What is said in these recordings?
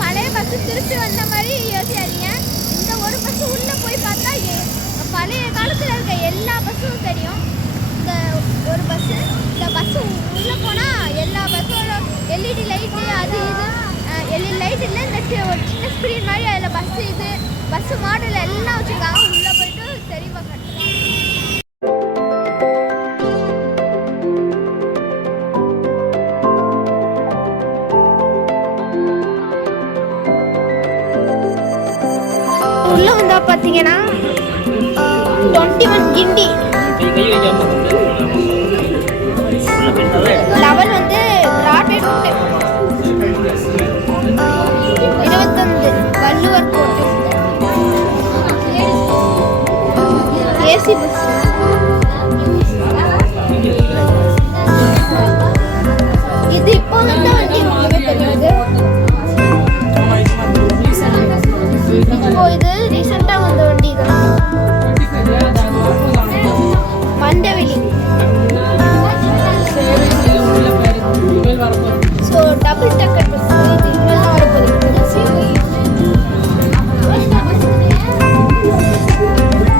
பழைய பஸ்ஸு திருப்பி வந்த மாதிரி யோசிக்காதீங்க. இந்த ஒரு பஸ்ஸு உள்ளே போய் பார்த்தா பழைய காலத்தில் இருக்க எல்லா பஸ்ஸும் தெரியும். இந்த ஒரு பஸ்ஸு, இந்த பஸ்ஸு உள்ளே போனால் எல்லா பஸ்ஸோட எல்இடி லைட்டு அது இது எல்இடி லைட் இல்லை, இந்த ஒரு சின்ன ஸ்க்ரீன் மாதிரி அதில் பஸ்ஸு மாடல் எல்லாம் வச்சுருக்காங்க. உள்ளே போயிட்டு தெளிவாக கட்டுறாங்க. உள்ள வந்தா பாத்தீங்கன்னா 21 கிண்டி லெவல் வந்து பிராட்வே ரூட் 25 வள்ளுவர் கோட்டை ஏசி பஸ். இது இப்போ வந்த வண்டி உங்களுக்கு தெரியாது. இப்போ இது ரீசெண்டாக வந்த வண்டி தான். Mandaveli. So double decker bus இது இனிமேல் வரப்போகுது.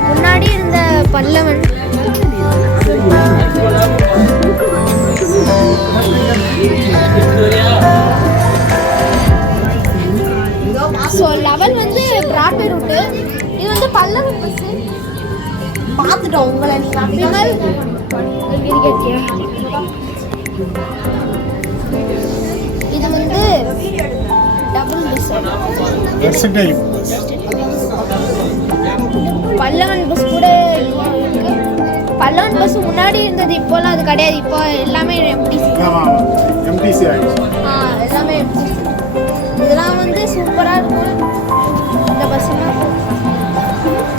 முன்னாடி இருந்த பல்லவன், ஸோ லெவல் வந்து பிராட்வே ரூட்டு. இது வந்து பல்லவன் பஸ்ஸு. பார்த்துட்டோம் உங்களை. நீங்கள் இது வந்து டபுள் பஸ். பல்லவன் பஸ் கூட இருக்கு. பல்லவன் பஸ் முன்னாடி இருந்தது, இப்போலாம் அது கிடையாது. இப்போ எல்லாமே எம்டிசி. எல்லாமே எம்டிசி. இதெல்லாம் வந்து சூப்பராக இருக்கும் இந்த பஸ்ஸெல்லாம்.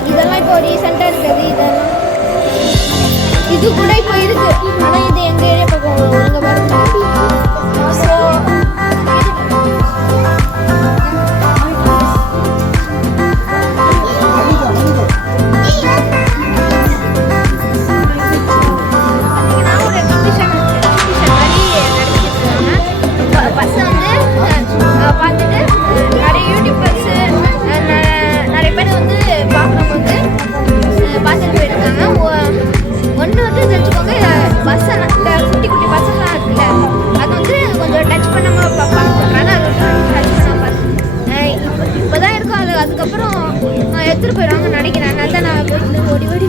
இதெல்லாம் இப்போ ரீசெண்டாக இருக்குது. இதெல்லாம் இது கூட இப்போ இருக்கு. ஆனால் இது எங்கள் ஏரியா பக்கம் ஒழுங்க பாருங்க. ஸோ பஸ்ஸை வந்து பார்த்துட்டு நிறைய யூடியூபர்ஸு நிறைய பேர் வந்து பார்க்குறவங்க வந்து பார்த்துட்டு போயிருக்காங்க. ஒன்று வந்து தெரிஞ்சுக்கோங்க, பஸ்ஸை இந்த குட்டி குட்டி பஸ்ஸெல்லாம் இருக்குல்ல, அது வந்து கொஞ்சம் டச் பண்ணாமல் பார்க்குறாங்க. அது வந்து டச் பண்ணாமல் பார்த்து இப்போ தான் இருக்கும். அதுக்கப்புறம் எடுத்துகிட்டு போயிடுவாங்கன்னு நினைக்கிறேன். அதனால தான் நான் வீட்டில் ஓடி ஓடி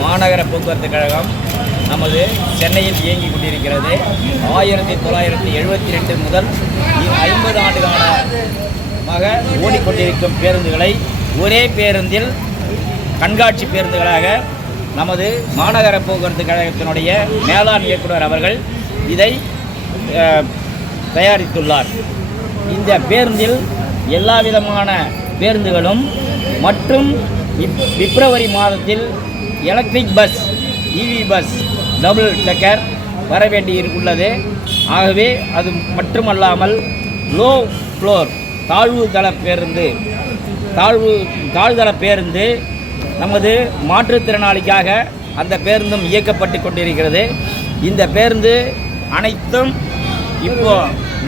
மாநகர போக்குவரத்து கழகம் நமது சென்னையில் இயங்கி கொண்டிருக்கிறது. 1972 முதல் 50 ஆண்டு காலமாக ஓடிக்கொண்டிருக்கும் பேருந்துகளை ஒரே பேருந்தில் கண்காட்சி பேருந்துகளாக நமது மாநகர போக்குவரத்து கழகத்தினுடைய மேலாண் இயக்குனர் அவர்கள் இதை தயாரித்துள்ளார். இந்த பேருந்தில் எல்லா விதமான பேருந்துகளும் மற்றும் பிப்ரவரி மாதத்தில் எலக்ட்ரிக் பஸ், இவி பஸ், டபுள் டெக்கர் வர வேண்டியுள்ளது. ஆகவே அது மட்டுமல்லாமல் லோ ஃப்ளோர் தாழ்தள பேருந்து நமது மாற்றுத்திறனாளிக்காக அந்த பேருந்தும் இயக்கப்பட்டு கொண்டிருக்கிறது. இந்த பேருந்து அனைத்தும் இப்போ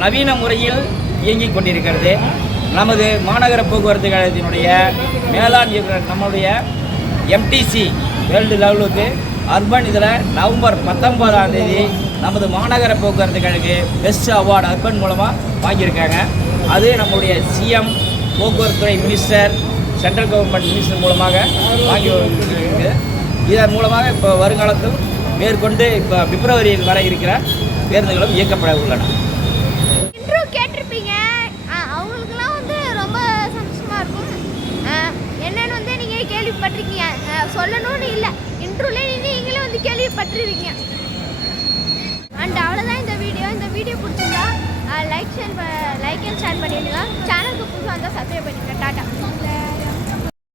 நவீன முறையில் இயங்கிக் கொண்டிருக்கிறது. நமது மாநகர போக்குவரத்து கழகத்தினுடைய மேலாண் இயக்குனர் நம்முடைய எம்டிசி வேர்ல்டு லெவலுக்கு அர்பன் இதில் நவம்பர் 19ஆம் தேதி நமது மாநகர போக்குவரத்து கழக பெஸ்ட் அவார்டு அர்பன் மூலமாக வாங்கியிருக்காங்க. அது நம்முடைய சிஎம், போக்குவரத்துறை மினிஸ்டர், சென்ட்ரல் கவர்மெண்ட் மினிஸ்டர் மூலமாக வாங்கி இருக்குது. இதன் மூலமாக இப்போ வருங்காலத்தில் மேற்கொண்டு இப்போ பிப்ரவரியில் வர இருக்கிற பேருந்துகளும் இயக்கப்பட உள்ளன. இன்ட்ரோ கேட்டிருப்பீங்க, அவங்களுக்குலாம் வந்து ரொம்ப சந்தோஷமாக இருக்கும். என்னென்னு வந்து நீங்கள் கேள்விப்பட்டிருக்கீங்க, சொல்லணும்னு இல்லை, இன்ட்ரோலே நீங்களே வந்து கேள்விப்பட்டிருவீங்க. அண்ட் அவ்வளோதான் இந்த வீடியோ பிடிச்சிருந்தா லைக் அண்ட் ஷேர் பண்ணிடுங்க. சேனலுக்கு புதுசாக இருந்தால் சப்ஸ்கிரைப் பண்ணிடுங்க. டாட்டா.